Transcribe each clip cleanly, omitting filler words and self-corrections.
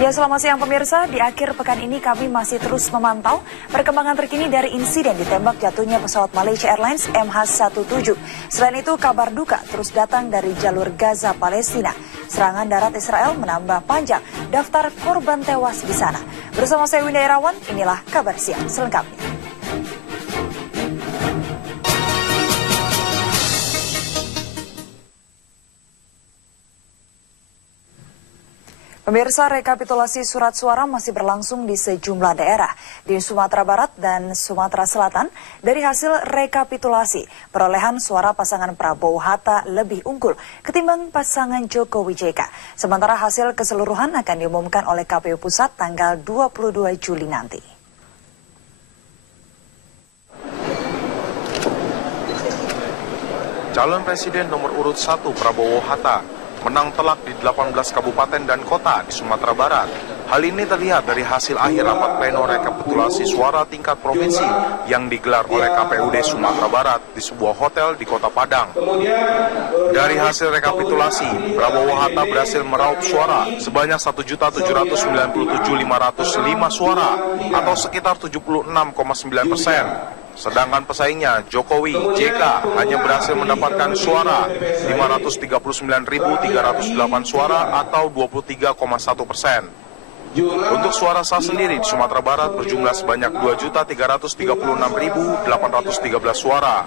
Ya, selamat siang pemirsa. Di akhir pekan ini kami masih terus memantau perkembangan terkini dari insiden ditembak jatuhnya pesawat Malaysia Airlines MH17. Selain itu, kabar duka terus datang dari jalur Gaza, Palestina. Serangan darat Israel menambah panjang daftar korban tewas di sana. Bersama saya Winda Irawan, inilah kabar siang selengkapnya. Pemirsa, rekapitulasi surat suara masih berlangsung di sejumlah daerah di Sumatera Barat dan Sumatera Selatan. Dari hasil rekapitulasi, perolehan suara pasangan Prabowo Hatta lebih unggul ketimbang pasangan Jokowi JK. Sementara hasil keseluruhan akan diumumkan oleh KPU Pusat tanggal 22 Juli nanti. Calon Presiden nomor urut 1 Prabowo Hatta menang telak di 18 kabupaten dan kota di Sumatera Barat. Hal ini terlihat dari hasil akhir rapat pleno rekapitulasi suara tingkat provinsi yang digelar oleh KPUD Sumatera Barat di sebuah hotel di Kota Padang. Dari hasil rekapitulasi, Prabowo Hatta berhasil meraup suara sebanyak 1.797.505 suara atau sekitar 76,9%. Sedangkan pesaingnya Jokowi JK hanya berhasil mendapatkan suara 539.308 suara atau 23,1%. Untuk suara sah sendiri di Sumatera Barat berjumlah sebanyak 2.336.813 suara.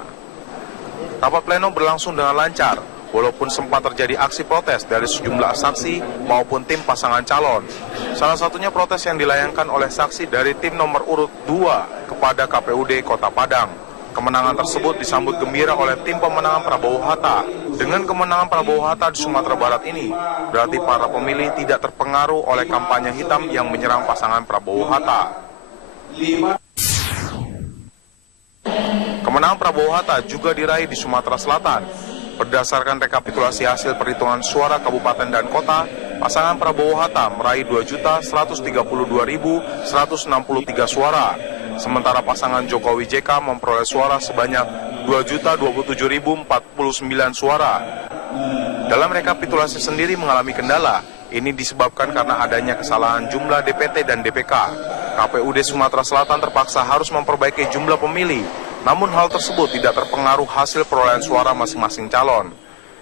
Rapat pleno berlangsung dengan lancar, walaupun sempat terjadi aksi protes dari sejumlah saksi maupun tim pasangan calon. Salah satunya protes yang dilayangkan oleh saksi dari tim nomor urut 2 kepada KPUD Kota Padang. Kemenangan tersebut disambut gembira oleh tim pemenangan Prabowo Hatta. Dengan kemenangan Prabowo Hatta di Sumatera Barat ini, berarti para pemilih tidak terpengaruh oleh kampanye hitam yang menyerang pasangan Prabowo Hatta. Kemenangan Prabowo Hatta juga diraih di Sumatera Selatan. Berdasarkan rekapitulasi hasil perhitungan suara kabupaten dan kota, pasangan Prabowo Hatta meraih 2.132.163 suara. Sementara pasangan Jokowi JK memperoleh suara sebanyak 2.027.049 suara. Dalam rekapitulasi sendiri mengalami kendala. Ini disebabkan karena adanya kesalahan jumlah DPT dan DPK. KPUD Sumatera Selatan terpaksa harus memperbaiki jumlah pemilih. Namun hal tersebut tidak terpengaruh hasil perolehan suara masing-masing calon.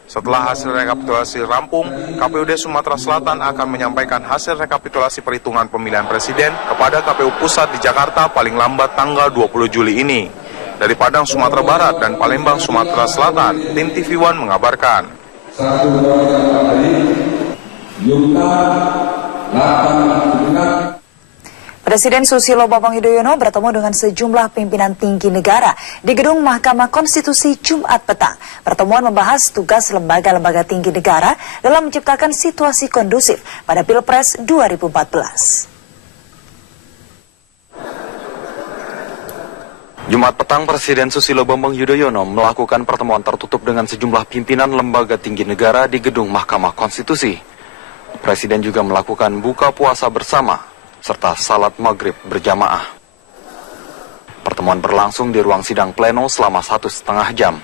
Setelah hasil rekapitulasi rampung, KPUD Sumatera Selatan akan menyampaikan hasil rekapitulasi perhitungan pemilihan presiden kepada KPU Pusat di Jakarta paling lambat tanggal 20 Juli ini. Dari Padang, Sumatera Barat dan Palembang, Sumatera Selatan, tim TV One mengabarkan. Presiden Susilo Bambang Yudhoyono bertemu dengan sejumlah pimpinan tinggi negara di Gedung Mahkamah Konstitusi Jumat petang. Pertemuan membahas tugas lembaga-lembaga tinggi negara dalam menciptakan situasi kondusif pada Pilpres 2014. Jumat petang, Presiden Susilo Bambang Yudhoyono melakukan pertemuan tertutup dengan sejumlah pimpinan lembaga tinggi negara di Gedung Mahkamah Konstitusi. Presiden juga melakukan buka puasa bersama serta salat maghrib berjamaah. Pertemuan berlangsung di ruang sidang pleno selama 1,5 jam.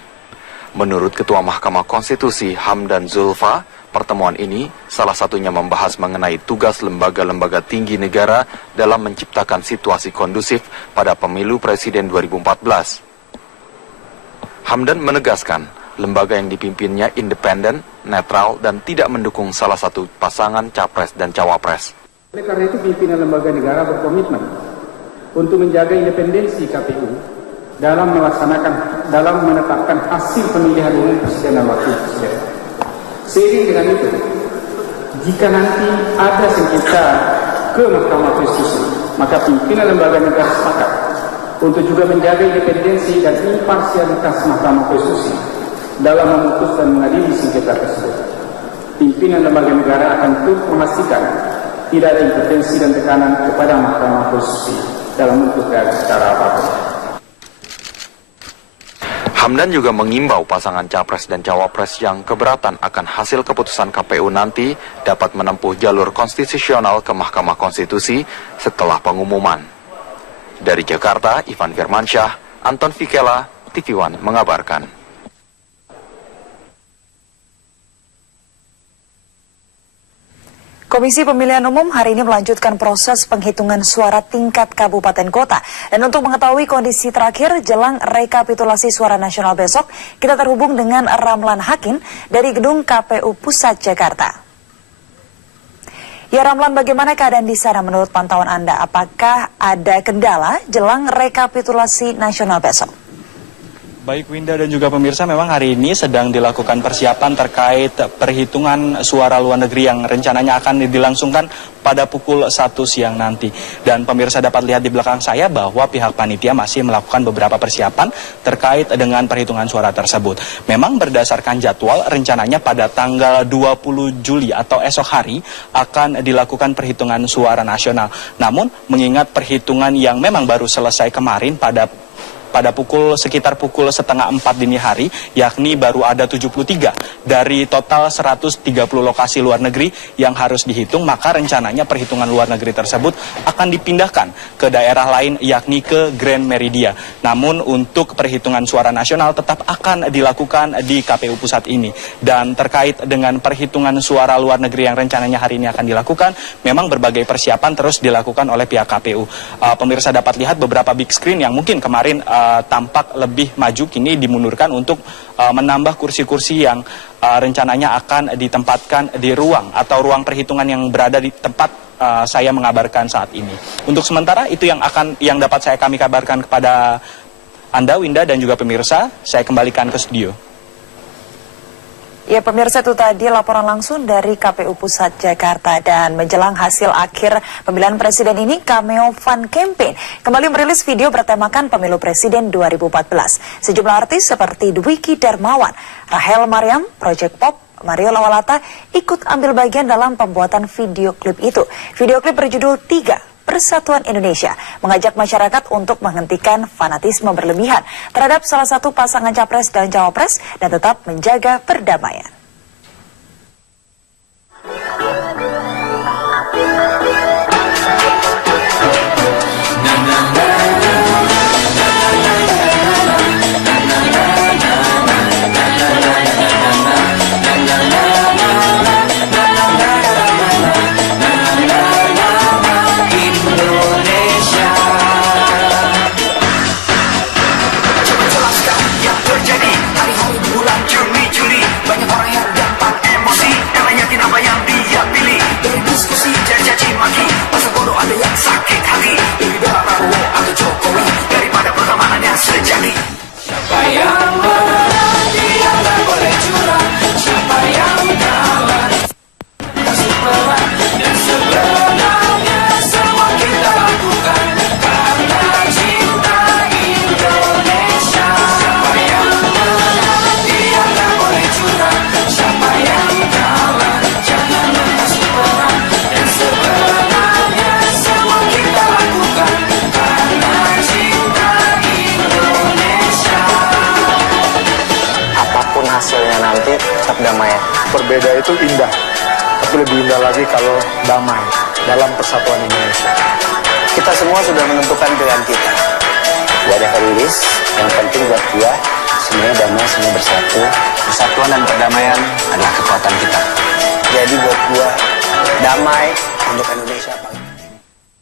Menurut Ketua Mahkamah Konstitusi Hamdan Zulfa, pertemuan ini salah satunya membahas mengenai tugas lembaga-lembaga tinggi negara dalam menciptakan situasi kondusif pada pemilu presiden 2014. Hamdan menegaskan, lembaga yang dipimpinnya independen, netral, dan tidak mendukung salah satu pasangan capres dan cawapres. Oleh karena itu pimpinan lembaga negara berkomitmen untuk menjaga independensi KPU dalam menetapkan hasil pemilihan umum presiden dan wakil presiden. Seiring dengan itu, jika nanti ada sengketa ke Mahkamah Konstitusi, maka pimpinan lembaga negara sepakat untuk juga menjaga independensi dan imparsialitas Mahkamah Konstitusi dalam memutus dan mengadili sengketa tersebut. Pimpinan lembaga negara akan terus memastikan tidak ada intervensi dan tekanan kepada Mahkamah Konstitusi dalam memutuskan secara apapun. Hamdan juga mengimbau pasangan capres dan cawapres yang keberatan akan hasil keputusan KPU nanti dapat menempuh jalur konstitusional ke Mahkamah Konstitusi setelah pengumuman. Dari Jakarta, Ivan Firmansyah, Anton Fikela, TV One mengabarkan. Komisi Pemilihan Umum hari ini melanjutkan proses penghitungan suara tingkat kabupaten kota. Dan untuk mengetahui kondisi terakhir jelang rekapitulasi suara nasional besok, kita terhubung dengan Ramlan Hakim dari Gedung KPU Pusat Jakarta. Ya Ramlan, bagaimana keadaan di sana menurut pantauan Anda? Apakah ada kendala jelang rekapitulasi nasional besok? Baik Winda dan juga pemirsa, memang hari ini sedang dilakukan persiapan terkait perhitungan suara luar negeri yang rencananya akan dilangsungkan pada pukul 1 siang nanti. Dan pemirsa dapat lihat di belakang saya bahwa pihak panitia masih melakukan beberapa persiapan terkait dengan perhitungan suara tersebut. Memang berdasarkan jadwal, rencananya pada tanggal 20 Juli atau esok hari akan dilakukan perhitungan suara nasional. Namun mengingat perhitungan yang memang baru selesai kemarin pada sekitar pukul 3:30 dini hari, yakni baru ada 73 dari total 130 lokasi luar negeri yang harus dihitung, maka rencananya perhitungan luar negeri tersebut akan dipindahkan ke daerah lain, yakni ke Grand Meridia. Namun untuk perhitungan suara nasional tetap akan dilakukan di KPU Pusat ini. Dan terkait dengan perhitungan suara luar negeri yang rencananya hari ini akan dilakukan, memang berbagai persiapan terus dilakukan oleh pihak KPU. Pemirsa dapat lihat beberapa big screen yang mungkin kemarin tampak lebih maju, kini dimundurkan untuk menambah kursi-kursi yang rencananya akan ditempatkan di ruang perhitungan yang berada di tempat saya mengabarkan saat ini. Untuk sementara itu yang dapat kami kabarkan kepada Anda, Winda, dan juga pemirsa. Saya kembalikan ke studio. Ya pemirsa, itu tadi laporan langsung dari KPU Pusat Jakarta. Dan menjelang hasil akhir pemilihan presiden ini, Cameo Fun Campaign kembali merilis video bertemakan pemilu presiden 2014. Sejumlah artis seperti Dwiki Darmawan, Rahel Mariam, Project Pop, Mario Lawalata ikut ambil bagian dalam pembuatan video klip itu. Video klip berjudul 3 Persatuan Indonesia mengajak masyarakat untuk menghentikan fanatisme berlebihan terhadap salah satu pasangan capres dan cawapres dan tetap menjaga perdamaian. Hasilnya nanti tetap damai. Berbeda itu indah, tapi lebih indah lagi kalau damai dalam persatuan Indonesia. Kita semua sudah menentukan pilihan kita. Gak ada rilis, yang penting buat gua semuanya damai, semua bersatu. Persatuan dan perdamaian adalah kekuatan kita. Jadi buat gua damai untuk Indonesia.